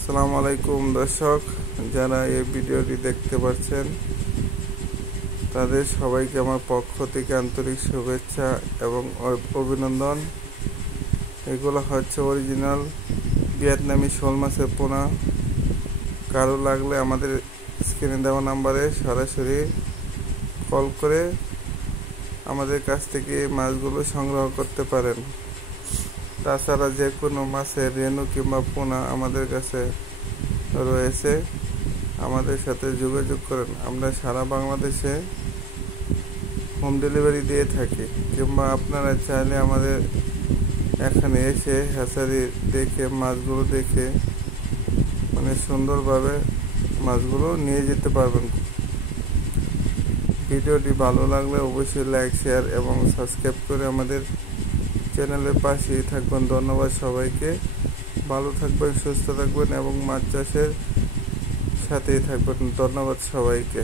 আসসালামু আলাইকুম দর্শক, যারা এই ভিডিওটি দেখতে পাচ্ছেন তাদের সবাইকে আমার পক্ষ থেকে আন্তরিক শুভেচ্ছা এবং অভিনন্দন। এগুলো হচ্ছে অরিজিনাল ভিয়েতনামি শোল মাছের পোনা। কারো লাগলে আমাদের স্ক্রিনে দেওয়া নাম্বারে সরাসরি কল করে আমাদের কাছ থেকে মাছগুলো সংগ্রহ করতে পারেন। তাছাড়া যে কোনো মাছের রেণু কিংবা পোনা আমাদের কাছে রয়েছে, আমাদের সাথে যোগাযোগ করেন। আমরা সারা বাংলাদেশে হোম ডেলিভারি দিয়ে থাকি, কিংবা আপনারা চাইলে আমাদের এখানে এসে হ্যাচারি দেখে মাছগুলো দেখে সুন্দরভাবে মাছগুলো নিয়ে যেতে পারবেন। ভিডিওটি ভালো লাগলে অবশ্যই লাইক, শেয়ার এবং সাবস্ক্রাইব করে আমাদের চ্যানেলের পাশেই থাকবেন। ধন্যবাদ সবাইকে। ভালো থাকবেন, সুস্থ থাকবেন এবং মাছ চাষের সাথেই থাকবেন। ধন্যবাদ সবাইকে।